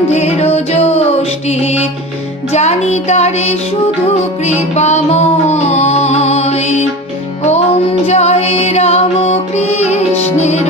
অন্ধের যষ্টি জানি তারে শুধু কৃপাময়। ওম জয় রাম কৃষ্ণের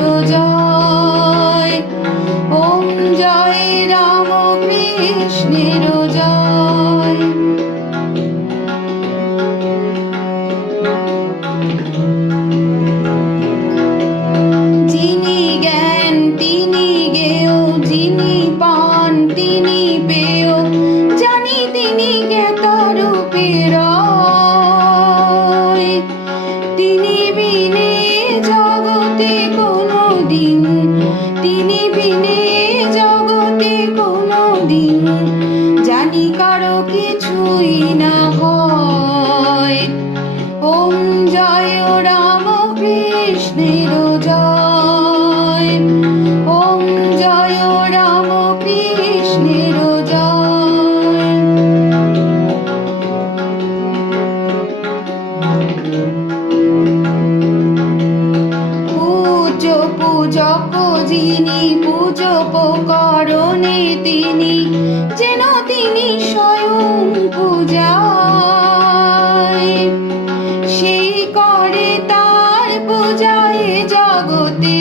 কোনো তিনি বিনে জগতে কোনো দিন জানি কারও কিছুই না। পূজক যিনি পূজক করণে তিনি, যেন তিনি স্বয়ং পূজায়। সেই করে তার পূজায় জগতে,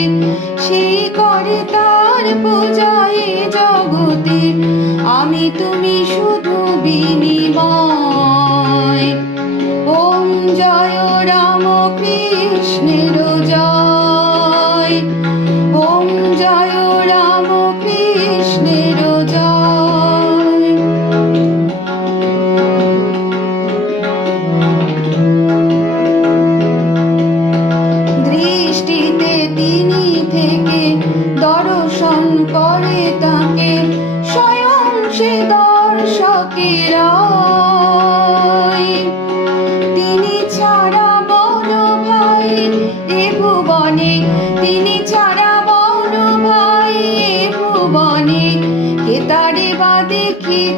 সেই করে তার পূজায় জগতে, আমি তুমি শুধু বিনিময়। তিনি ছাড়া বল ভাই এ ভুবনে তিনি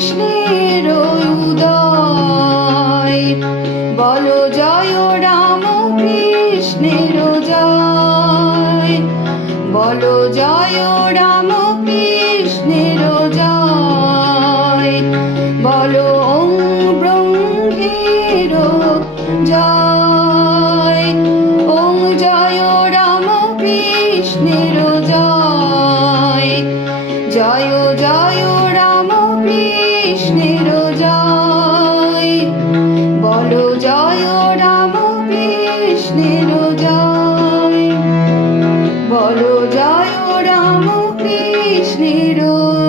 কৃষ্ণের উদয়। বল জয় রাম কৃষ্ণের জয়। বল জয় রাম কৃষ্ণের জয়। বল ওম ব্রহ্মের জয়। ওম জয় রাম কৃষ্ণের জয়। জয় বলো জয় বলো জয় রাম কৃষ্ণের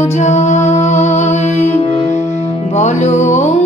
জয়। বলো